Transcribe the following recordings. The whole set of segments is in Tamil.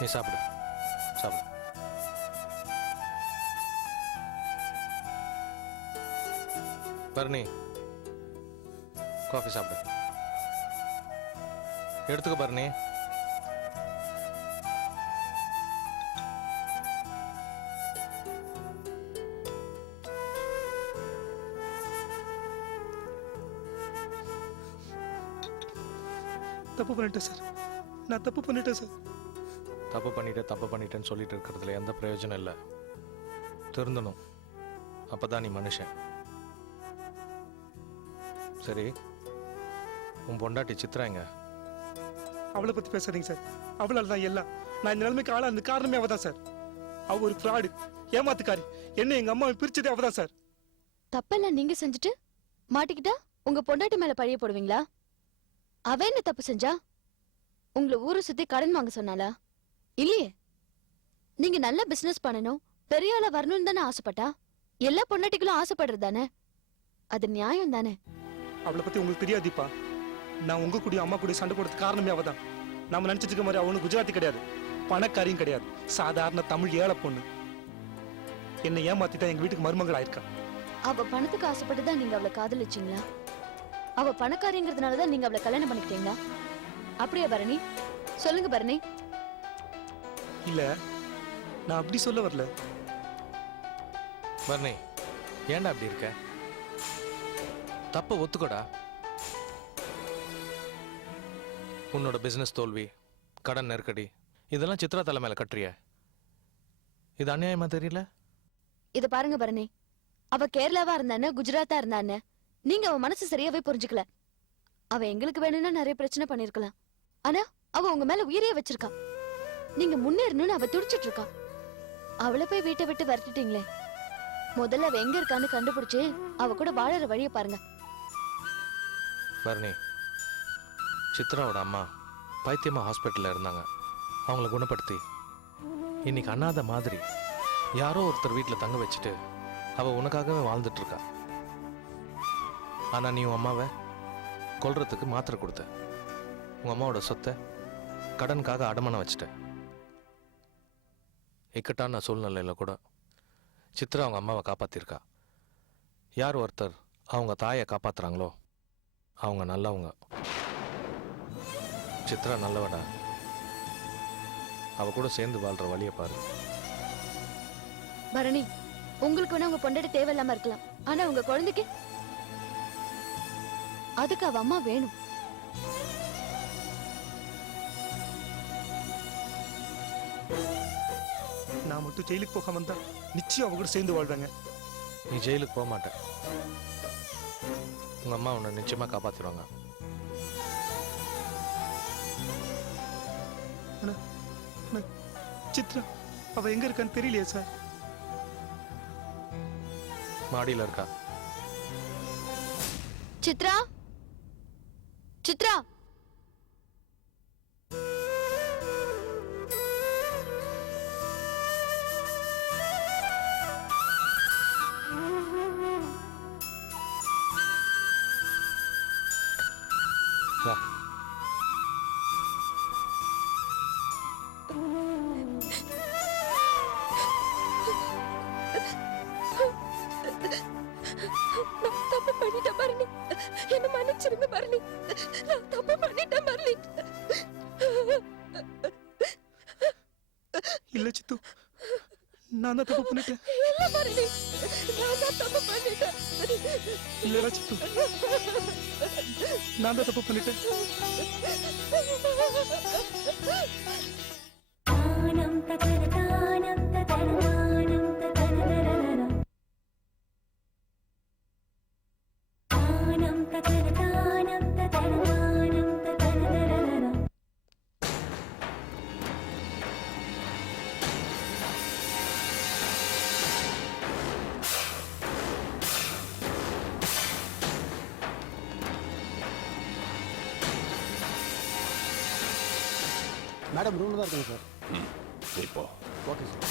நீ சாப்பிடு சாப்பிடு. பரணி காஃபி சாப்பிடு. எடுத்துக்க பரணி. தப்பு பண்ணிட்டேன் சார், நான் தப்பு பண்ணிட்டேன் சார். தப்பு பண்ணிட்டேன்னு சொல்லிட்டு இருக்கிறதுல எந்த பிரயோஜனம் இல்லை. திருந்தணும், அப்பதான் நீ மனுஷன். சரி, உன் பொண்டாட்டி சித்ரா எங்க? அவளை பத்தி பேசாதீங்க சார். அவளால் தான் எல்லாம். நான் இந்த நிலைமைக்கு ஆளா இருந்த காரணமே அவதான் சார். அவ ஒரு ஃப்ராடு, ஏமாத்துக்காரி. என்ன எங்க அம்மாவை பிரிச்சதே அவதான் சார். தப்பெல்லாம் நீங்க செஞ்சுட்டு மாட்டிக்கிட்டா உங்க பொண்டாட்டி மேல பழிய போடுவீங்களா? அவ என்ன தப்பு செஞ்சா? உங்களை ஊரை சுத்தி கடன் வாங்க சொன்னாளா? இல்லையே. நீங்க நல்ல பிசினஸ் பண்ணணும், பெரிய ஆளா வரணும்னு தானே ஆசைப்பட்டா. எல்லா பொண்டாட்டிகளும் ஆசைப்படுறது தானே, அது நியாயம் தானே. அவளை பத்தி உங்களுக்கு தெரியாதுப்பா. நான் உங்க கூடிய அம்மா கூடிய சண்டை போடுறதுக்கு காரணமே அவதான். நாம நினைச்சிட்டு இருக்க மாதிரி அவனு குஜராத்தி கிடையாது, பணக்காரியும் கிடையாது. சாதாரண தமிழ் ஏழை பொண்ணு. என்னை ஏமாத்திட்டா எங்க வீட்டுக்கு மருமகள் ஆயிருக்கா. அவ பணத்துக்கு ஆசைப்பட்டுதான் நீங்க அவளை காதலிச்சீங்களா? அவ பணக்காரிங்கிறதுனாலதான் நீங்க அவளை கல்யாணம் பண்ணிக்கிட்டீங்களா? அப்படியா பரணி? சொல்லுங்க பரணி. இல்ல, நான் அப்படி சொல்ல வரல. பரணி, ஏன்டா அப்படி இருக்க? தப்ப ஒத்துக்கோடா. உன்னோட பிசினஸ் தோல்வி, கடன் நெருக்கடி, இதெல்லாம் சித்ரா தலை மேல கட்டுறிய. இது அநியாயமா தெரியல? இத பாருங்க பரணி, அவ கேரளாவா இருந்தானே குஜராத்தா இருந்தானே, நீங்க அவ மனசு சரியாவே புரிஞ்சுக்கல. அவ எங்களுக்கு வேணும்னா நிறைய பிரச்சனை பண்ணிருக்கலாம். ஆனா அவ உங்க மேல உயிரையே வச்சிருக்கா. நீங்க முன்னேறணும்னு அவ துடிச்சிட்டு இருக்கா. அவளை போய் வீட்டை விட்டு விரட்டிட்டீங்களே. முதல்ல அவ எங்க இருக்கான்னு கண்டுபிடிச்சு அவ கூட வாழற வழிய பாருங்க. பரணி, சித்ராவோட அம்மா பைத்தியமா ஹாஸ்பிட்டல்ல இருந்தாங்க. அவங்கள குணப்படுத்தி இன்னைக்கு அனாதை மாதிரி யாரோ ஒருத்தர் வீட்டுல தங்க வச்சுட்டு அவ உனக்காகவே வாழ்ந்துட்டு இருக்கா. ஆனா நீ உன் அம்மாவை கொல்றதுக்கு மாத்திரை கொடுத்த. உங்க அம்மாவோட சொத்தை கடனுக்காக அடமானம் வச்சுட்ட. இக்கட்டான சூழ்நிலையில கூட சித்ரா அவங்க அம்மாவை காப்பாத்திருக்கா. யார் ஒருத்தர் அவங்க தாயை காப்பாத்துறாங்களோ அவங்க நல்லவங்க. சித்ரா நல்லவடா. அவ கூட சேர்ந்து வாழ்ற வழியை பாரு. பரணி, உங்களுக்கு வேணா உங்க பொண்டாட்டி தேவையில்லாம இருக்கலாம், ஆனா உங்க குழந்தைக்கு அதுக்கு அவ அம்மா வேணும். நான் மட்டும் ஜெயிலுக்கு போகாம வந்தா நிச்சயம் அவ கூட சேர்ந்து வாழ்வாங்க. நீ ஜெயிலுக்கு போக மாட்ட. உங்க அம்மா உன்னை நிச்சயமா காப்பாத்திடுவாங்க. சித்ரா அவ எங்க இருக்கான்னு தெரியலையே சார். மாடியில இருக்கா. சித்ரா, சித்ரா. வா. தப்பு பண்ணிட்டேன் பரணி, என்ன மன்னிச்சிருங்க பரணி. நான் தப்பு பண்ணிட்டேன் பரணி. இல்ல சித்து, நான் தான் தப்பு பண்ணிட்டேன். இல்ல பரணி, நான் தான் தப்பு பண்ணிட்டேன். இல்லடா சித்து, நான் தான் தப்பு பண்ணிட்டேன். மேடம் ரூம்ல தான் இருக்காங்க சார். இப்போ ஓகே சார்.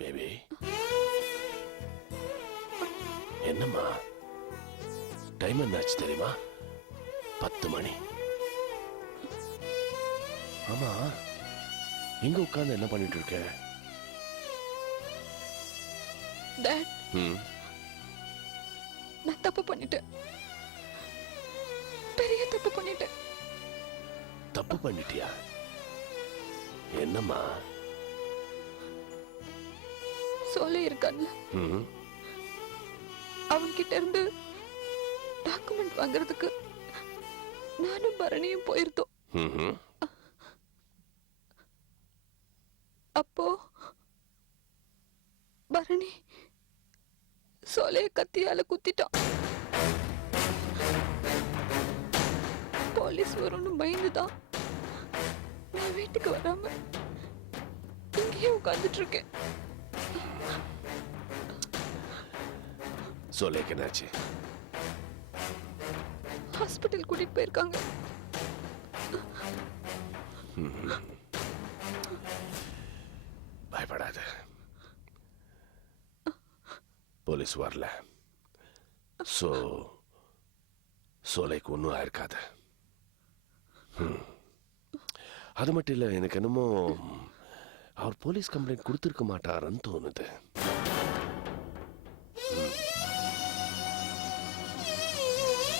பேபி என்னம்மா டைம் என்னாச்சு தெரியுமா? 10 மணி. ஆமா, இங்க உட்கார்ந்து என்ன பண்ணிட்டு இருக்க? டாட், ம், நான் தப்பு பண்ணிட்டேன். பெரிய தப்பு பண்ணிட்டேன். தப்பு பண்ணிட்டியா? என்னம்மா? சோலை இருக்கான்ல, ம், அவன்கிட்ட இருந்து டாக்குமெண்ட் வாங்குறதுக்கு நானும் பரணியும் போயிருந்தோம். ம்ஹும். அப்போ பரணி சோலைய கத்தியால குத்திட்டான். போலீஸ் வரும்னு பயந்துதான் நான் வீட்டுக்கு வராம இங்கேயே உட்கார்ந்துட்டு இருக்கேன். சோலைக்கு என்னாச்சு? ஹாஸ்பிட்டல் கூட்டிட்டு போயிருக்காங்க. பயப்படாத, போலீஸ் வரல. சோலைக்கு ஒன்றும் ஆயிருக்காது. அது மட்டும் இல்லை, எனக்கு என்னமோ அவர் போலீஸ் கம்ப்ளைண்ட் கொடுத்துருக்க மாட்டாருன்னு தோணுது.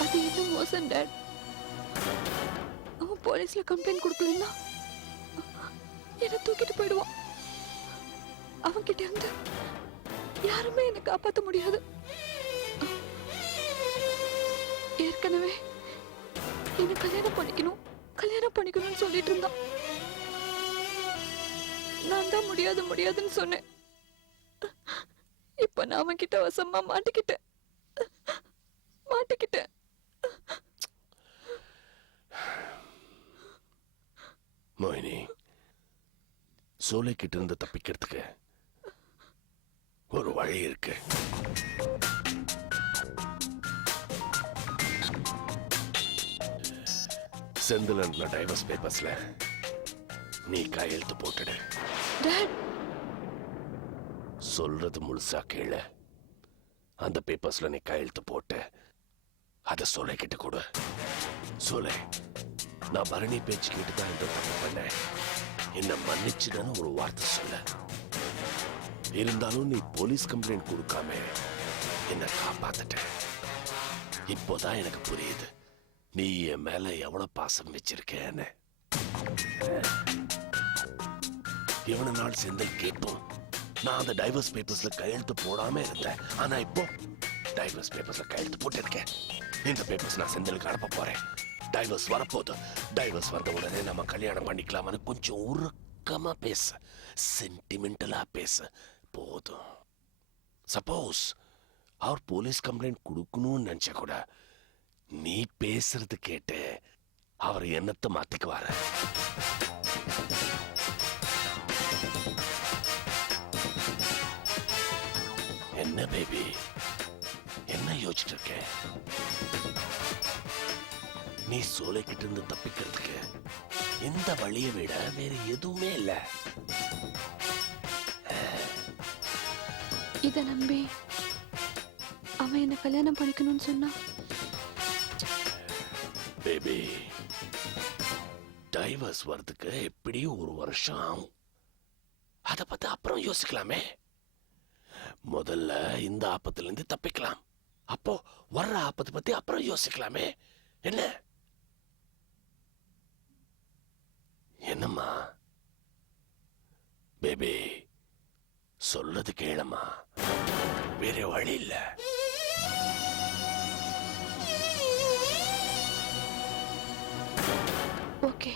அது இன்னும் மோசம் டாட். அவன் போலீஸ்ல கம்ப்ளைண்ட் கொடுக்கலன்னா என்ன தூக்கிட்டு போயிடுவான். அவன்கிட்ட இருந்து யாருமே என்னை காப்பாற்ற முடியாது. ஏற்கனவே என்ன கல்யாணம் பண்ணிக்கணும்னு சொல்லிட்டு இருந்தான். நான் தான் முடியாதுன்னு சொன்னேன். இப்ப நான் அவன்கிட்ட வசமா மாட்டிக்கிட்டேன். மோகினி, சோலை கிட்ட இருந்து தப்பிக்கிறதுக்கு ஒரு வழி இருக்கு. செந்திலன் டைவர்ஸ் பேப்பர்ஸ்ல நீ கையெழுத்து போட்டுடு. டாட், சொல்றது முழுசா கேளு. அந்த பேப்பர்ஸ்ல நீ கையெழுத்து போட்டு அத சோலை கிட்ட கொடு. சோலை, நான் பரணி பேச்சு கேட்டு தான் இந்த தப்பு பண்ணேன், என்ன மன்னிச்சுதான்னு ஒரு வார்த்தை சொல்ல. இருந்தாலும் நீ போலீஸ் கம்ப்ளைண்ட் கொடுக்காம என்ன காப்பாத்திட்ட. இப்போதான் எனக்கு புரியுது நீ என் மேல எவ்வளவு பாசம் வச்சிருக்கேன்னு. இவ்வளவு நாள் செந்தில் கேட்டும் நான் அந்த டைவர்ஸ் பேப்பர்ஸ்ல கையெழுத்து போடாம இருந்தேன். ஆனா இப்போ டைவர்ஸ் பேப்பர்ஸ்ல கையெழுத்து போட்டிருக்கேன். இந்த பேப்பர்ஸ் நான் செந்திலுக்கு அனுப்ப போறேன். டைவர்ஸ் வரப்போதும். டைவர்ஸ் வந்த உடனே நம்ம கல்யாணம் பண்ணிக்கலாம்னு கொஞ்சம் உருக்கமா பேச, சென்டிமெண்டலா பேச போதும். சப்போஸ் அவர் போலீஸ் கம்ப்ளைண்ட் கொடுக்கணும்னு நினைச்சா கூட நீ பேசுறது கேட்டு அவர் எண்ணத்தை மாத்திக்குவாரு. என்ன பேபி, என்ன யோசிச்சுட்டு இருக்க? நீ சோலை கிட்ட இருந்து தப்பிக்கிறதுக்கு இந்த வழியை விட வேற எதுவுமே இல்ல. இத நம்பி அவன் என்ன கல்யாணம் பண்ணிக்கணும்னு சொன்னா பேபி, டைவர்ஸ் வரதுக்கு எப்படியும் 1 வருஷம் ஆகும். அத பத்தி அப்புறம் யோசிக்கலாமே. முதல்ல இந்த ஆபத்துல இருந்து தப்பிக்கலாம். அப்போ வர்ற ஆபத்தை பத்தி அப்புறம் யோசிக்கலாமே. என்ன என்னம்மா பேபி, சொல்லது கேளம்மா, வேற வழி இல்ல. ஓகே.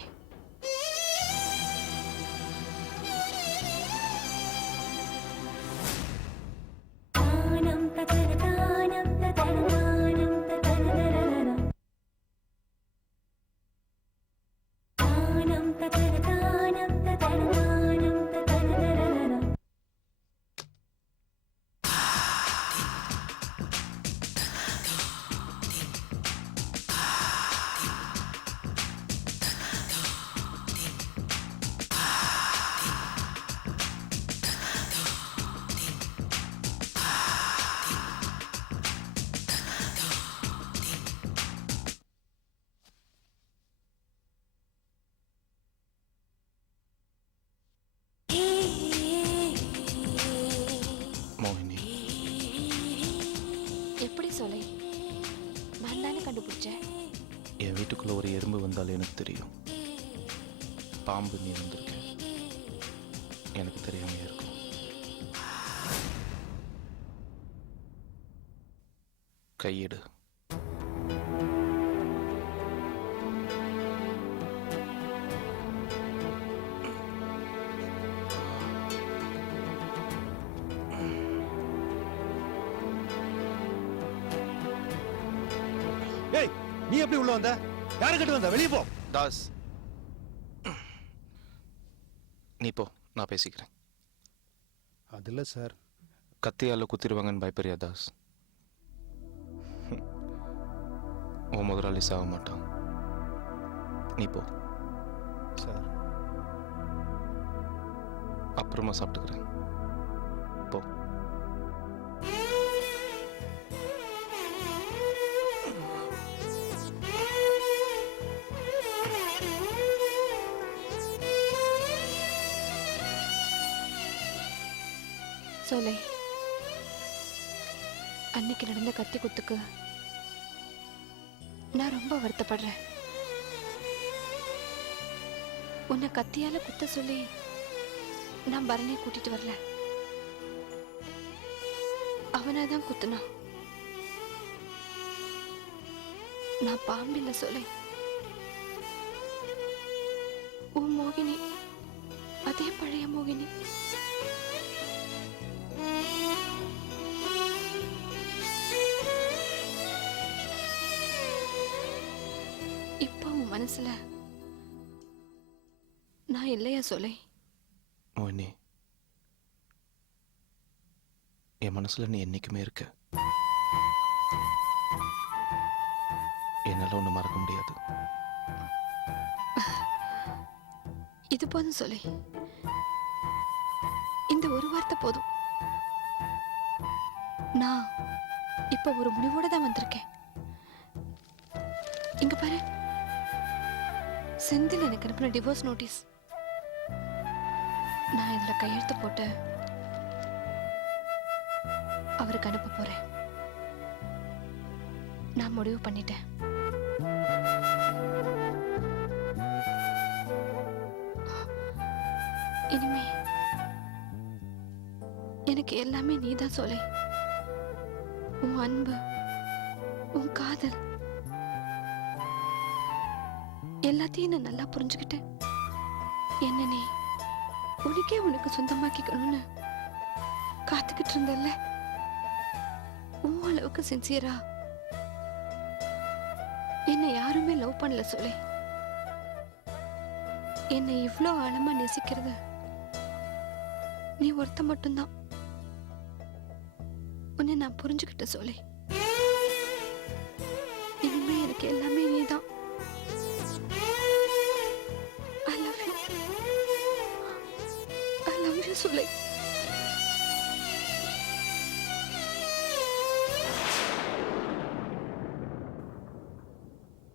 பாம்பு நீ வந்திருக்க, எனக்கு தெரியாம இருக்கும். கையெடு. ஏய், நீ எப்படி உள்ள வந்த? யாரு கிட்ட வந்த? வெளியே போ. தாஸ், நீ போ, நான் பேசிக்கிறேன். அது இல்லை சார். கத்தியால குத்திடுவாங்கன்னு பயப்பறியா தாஸ்? உன் முதலாளி சாக மாட்டான். நீ போ. சார் அப்புறமா சாப்பிட்டுக்கிறேன். போ. சோலை, அன்னைக்கு நடந்த கத்தி குத்துக்கு நான் ரொம்ப வருத்தப்படுறேன். உன்னை கத்தியால குத்த சொல்லி நான் பரணியை கூட்டிட்டு வரல, அவனாதான் குத்துனான். நான் பாம்பில்ல சோலை, உன் மோகினி, அதே பழைய மோகினி. இப்ப உன் மனசுல நான் இல்லையா சோலை? மோகினி, என் மனசுல நீ என்னைக்குமே இருக்க. என்னால ஒண்ணு மறக்க முடியாது. இது போதும் சோலை, இந்த ஒரு வார்த்தை போதும். நான் இப்ப ஒரு முடிவோட தான் வந்திருக்கேன். இங்க பாரு, செந்தில் எனக்கு அனுப்பின டிவோர்ஸ் நோட்டீஸ். நான் இதுல கையெழுத்து போட்டு அவருக்கு அனுப்ப போறேன். நான் முடிவு பண்ணிட்டேன். இனிமே எனக்கு எல்லாமே நீதான் சோலை. உன் அன்பு, உன் காதல், எல்லாத்தையும் நான் நல்லா புரிஞ்சுக்கிட்டேன். என்ன நீ உனக்கு சொந்தமாக்கிக்கணும்னு காத்துக்கிட்டு இருந்தல்ல, உன் அளவுக்கு சின்சியரா என்னை யாருமே லவ் பண்ணல சோலை. என்னை இவ்ளோ ஆழமா நேசிக்கிறது நீ ஒருத்த மட்டும்தான். உன்னை நான் புரிஞ்சுக்கிட்ட சோலை. இனிமே எனக்கு எல்லாமே நீதான். I love you. I love you சோலை.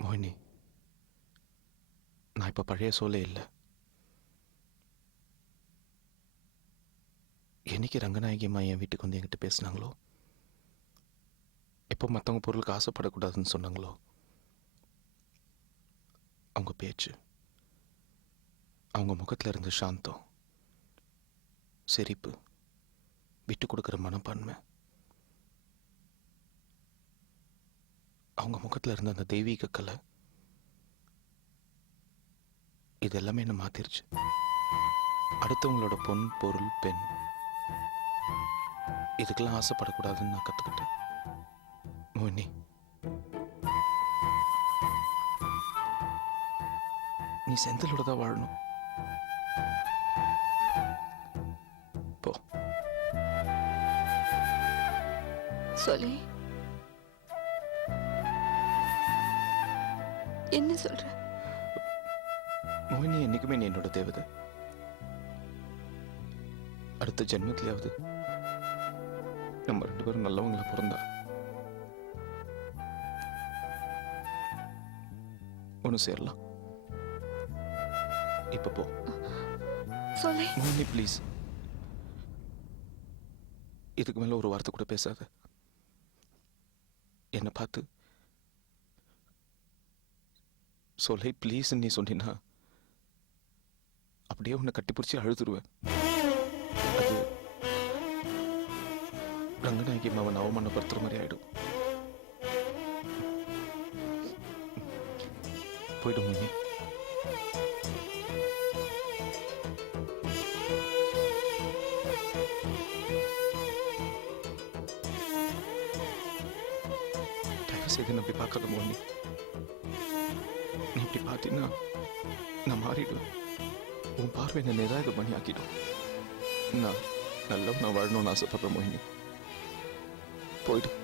மோகினி, நான் இப்ப பழைய சோலே இல்லை. என்னைக்கு ரங்கநாயகி அம்மா என் வீட்டுக்கு வந்து என்கிட்ட பேசினாங்களோ, எப்போ மற்றவங்க பொருளுக்கு ஆசைப்படக்கூடாதுன்னு சொன்னாங்களோ, அவங்க பேச்சு, அவங்க முகத்தில் இருந்த சாந்தம், சிரிப்பு, விட்டு கொடுக்குற மனப்பான்மை, அவங்க முகத்தில் இருந்த அந்த தெய்வீக கலை, இது எல்லாமே என்ன மாத்திருச்சு. அடுத்தவங்களோட பொன், பொருள், பெண், இதுக்கெல்லாம் ஆசைப்படக்கூடாதுன்னு நான் கத்துக்கிட்டேன். மோகினி, நீ செந்திலோட தான் வாழணும். போ. சோலை, என்ன சொல்ற? மோகினி, என்னைக்குமே நீ என்னோட தேவதை. அடுத்த ஜென்மத்திலேயாவது நம்ம 2 பேரும் நல்லவங்களா பிறந்தா ஒன்று சேரலாம். இப்ப போ. சோலை, மோகினி ப்ளீஸ், இதுக்கு மேல ஒரு வார்த்தை கூட பேசாத. என்னை பார்த்து சோலை ப்ளீஸ் நீ சொன்னா அப்படியே உன்னை கட்டிப்பிடிச்சி அழுதுருவேன். அது ரங்கநாயகி அவன் அவமானப்படுத்துற மாதிரி ஆயிடும். போயிடும் மோகினி. தயவு செய்து நான் அப்படி பார்க்காத மோகினி. நீ இப்படி பார்த்தீங்கன்னா நான் மாறிடுவேன். உன் பார்வை என்ன நிராயுத பண்ணி ஆக்கிடும். நான் நல்லவன் நான் வாழணும்னு ஆசைப்படுற மோகினி. போயிடும்.